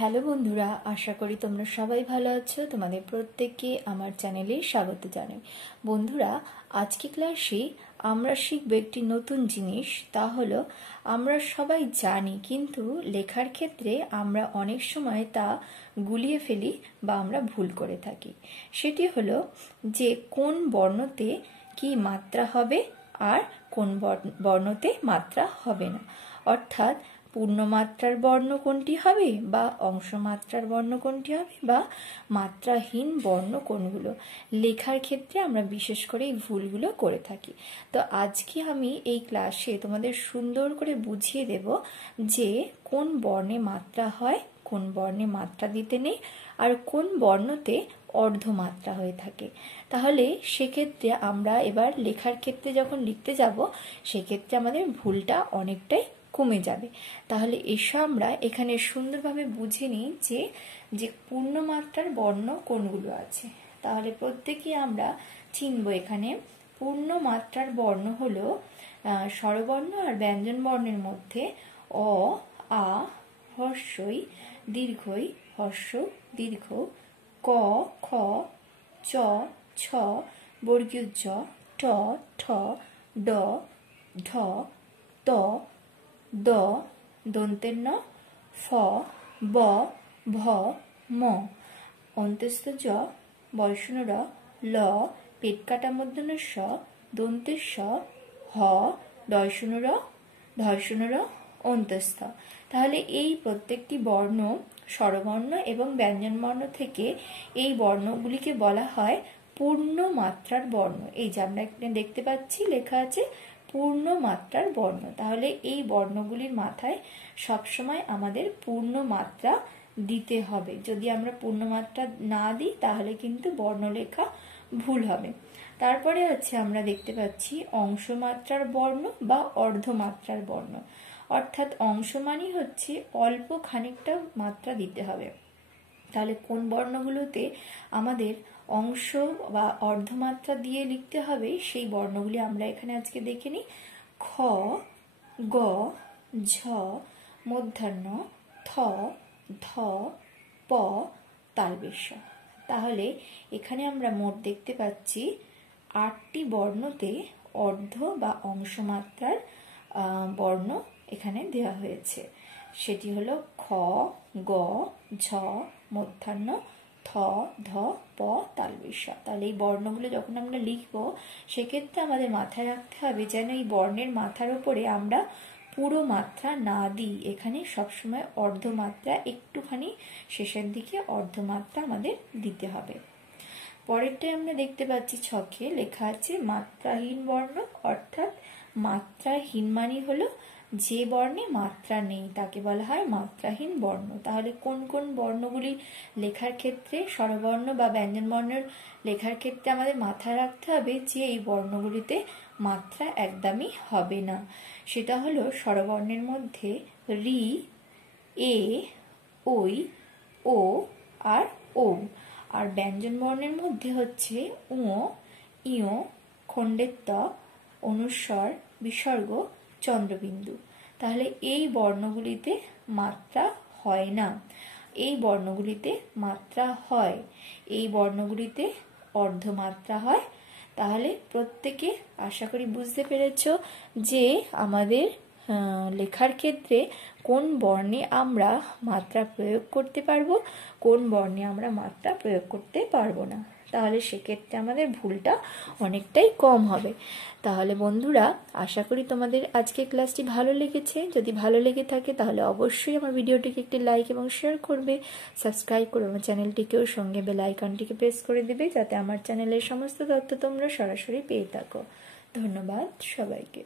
Hello বন্ধুরা, আশা করি তোমরা সবাই ভালো আছো। তোমাদের প্রত্যেককে আমার চ্যানেলে স্বাগত জানাই। বন্ধুরা, আজকে ক্লাসে আমরা শিখব একটি নতুন জিনিস। তা হলো, আমরা সবাই জানি, কিন্তু লেখার ক্ষেত্রে আমরা অনেক সময় তা গুলিয়ে ফেলি বা আমরা ভুল করে থাকি। সেটি হলো যে কোন বর্ণতে কি মাত্রা হবে আর কোন বর্ণতে মাত্রা হবে না। অর্থাৎ পূর্ণমাত্রার বর্ণ কোনটি হবে বা অংশমাত্রার বর্ণ কোনটি হবে বা মাত্রাহীন বর্ণ কোনগুলো। লেখার ক্ষেত্রে আমরা বিশেষ করে এই ভুলগুলো করে থাকি। তো আজকে আমি এই ক্লাসে তোমাদের সুন্দর করে বুঝিয়ে দেব যে কোন বর্ণে মাত্রা হয়, কোন বর্ণে মাত্রা দিতে নেই, আর কোন বর্ণতে অর্ধমাত্রা হয়ে থাকে। তাহলে সেক্ষেত্রে আমরা এবার লেখার ক্ষেত্রে যখন লিখতে যাব, সেক্ষেত্রে আমাদের ভুলটা অনেকটাই কমে যাবে। তাহলে এসো আমরা এখানে সুন্দরভাবে বুঝে নিই যে পূর্ণমাত্রার বর্ণ কোনগুলো আছে। তাহলে প্রত্যেকেই আমরা চিনব। এখানে পূর্ণমাত্রার বর্ণ হলো স্বরবর্ণ আর ব্যঞ্জন বর্ণের মধ্যে অ, আ, হর্ষই, দীর্ঘই, হর্ষ, দীর্ঘ, ক, খ, চ, ছ, বর্গীয় জ, ট, ঠ, ড, ঢ, ত, দ, দন্তের ন, ফ, ব, ভ, ম, অন্ত্যস্ত জ, বয়সন র, ল, পেট কাটা মূর্ধন্য স, দন্তের স, হ, দয়সন র, ধয়সন র, অন্ত্যস্ত। তাহলে এই প্রত্যেকটি বর্ণ স্বরবর্ণ এবং ব্যঞ্জন বর্ণ থেকে এই বর্ণগুলিকে বলা হয় পূর্ণ মাত্রার বর্ণ। এই যে আমরা এখানে দেখতে পাচ্ছি লেখা আছে পূর্ণ মাত্রার বর্ণ। তাহলে এই বর্ণগুলির মাথায় সবসময় আমাদের পূর্ণ মাত্রা দিতে হবে। যদি আমরা পূর্ণ মাত্রা না দিই তাহলে কিন্তু বর্ণলেখা ভুল হবে। তারপরে আছে আমরা দেখতে পাচ্ছি অংশমাত্রার বর্ণ বা অর্ধমাত্রার বর্ণ। অর্থাৎ অংশ মানেই হচ্ছে অল্প খানিকটা মাত্রা দিতে হবে। তাহলে কোন বর্ণগুলোতে আমাদের অংশ বা অর্ধমাত্রা দিয়ে লিখতে হবে সেই বর্ণগুলি আমরা এখানে আজকে দেখে নিই। খ, গ, ঝ, মূর্ধন্য, থ, ধ, প, তালবেশ। তাহলে এখানে আমরা মোট দেখতে পাচ্ছি 8টি বর্ণতে অর্ধ বা অংশমাত্রার বর্ণ এখানে দেওয়া হয়েছে। সেটি হলো খ, গ, ঝ, মূর্ধন্য, থ, ধ, প, তালবেশ। তাহলে এই বর্ণগুলো যখন আমরা লিখব, সেক্ষেত্রে আমাদের মাথায় রাখতে হবে যেন এই বর্ণের মাথার উপরে আমরা পুরো মাত্রা না দিই। এখানে সবসময় অর্ধমাত্রা, একটুখানি শেষের দিকে অর্ধমাত্রা আমাদের দিতে হবে। পরেরটাই আমরা দেখতে পাচ্ছি ছকে লেখা আছে মাত্রাহীন বর্ণ। অর্থাৎ মাত্রাহীন মানে হলো যে বর্ণে মাত্রা নেই তাকে বলা হয় মাত্রাহীন বর্ণ। তাহলে কোন কোন বর্ণগুলি লেখার ক্ষেত্রে, স্বরবর্ণ বা ব্যঞ্জন বর্ণের লেখার ক্ষেত্রে আমাদের মাথায় রাখতে হবে যে এই বর্ণগুলিতে মাত্রা একদমই হবে না। সেটা হলো স্বরবর্ণের মধ্যে রি, এ, ওই, ও আর ও। আর ব্যঞ্জন বর্ণের মধ্যে হচ্ছে উ, ইয়, খণ্ডের ত, অনুস্বর, বিসর্গ, চন্দ্রবিন্দু। তাহলে এই বর্ণগুলিতে মাত্রা হয় না, এই বর্ণগুলিতে মাত্রা হয়, এই বর্ণগুলিতে অর্ধমাত্রা হয়। তাহলে প্রত্যেকে আশা করি বুঝতে পেরেছ যে আমাদের লেখার ক্ষেত্রে কোন বর্ণে আমরা মাত্রা প্রয়োগ করতে পারবো, কোন বর্ণে আমরা মাত্রা প্রয়োগ করতে পারবো না। তাহলে সেক্ষেত্রে আমাদের ভুলটা অনেকটাই কম হবে। তাহলে বন্ধুরা, আশা করি তোমাদের আজকে ক্লাসটি ভালো লেগেছে। যদি ভালো লেগে থাকে তাহলে অবশ্যই আমার ভিডিওটিকে একটি লাইক এবং শেয়ার করবে, সাবস্ক্রাইব করে আমার চ্যানেলটিকেও সঙ্গে বেল আইকনটিকে প্রেস করে দেবে, যাতে আমার চ্যানেলের সমস্ত তথ্য তোমরা সরাসরি পেয়ে থাকো। ধন্যবাদ সবাইকে।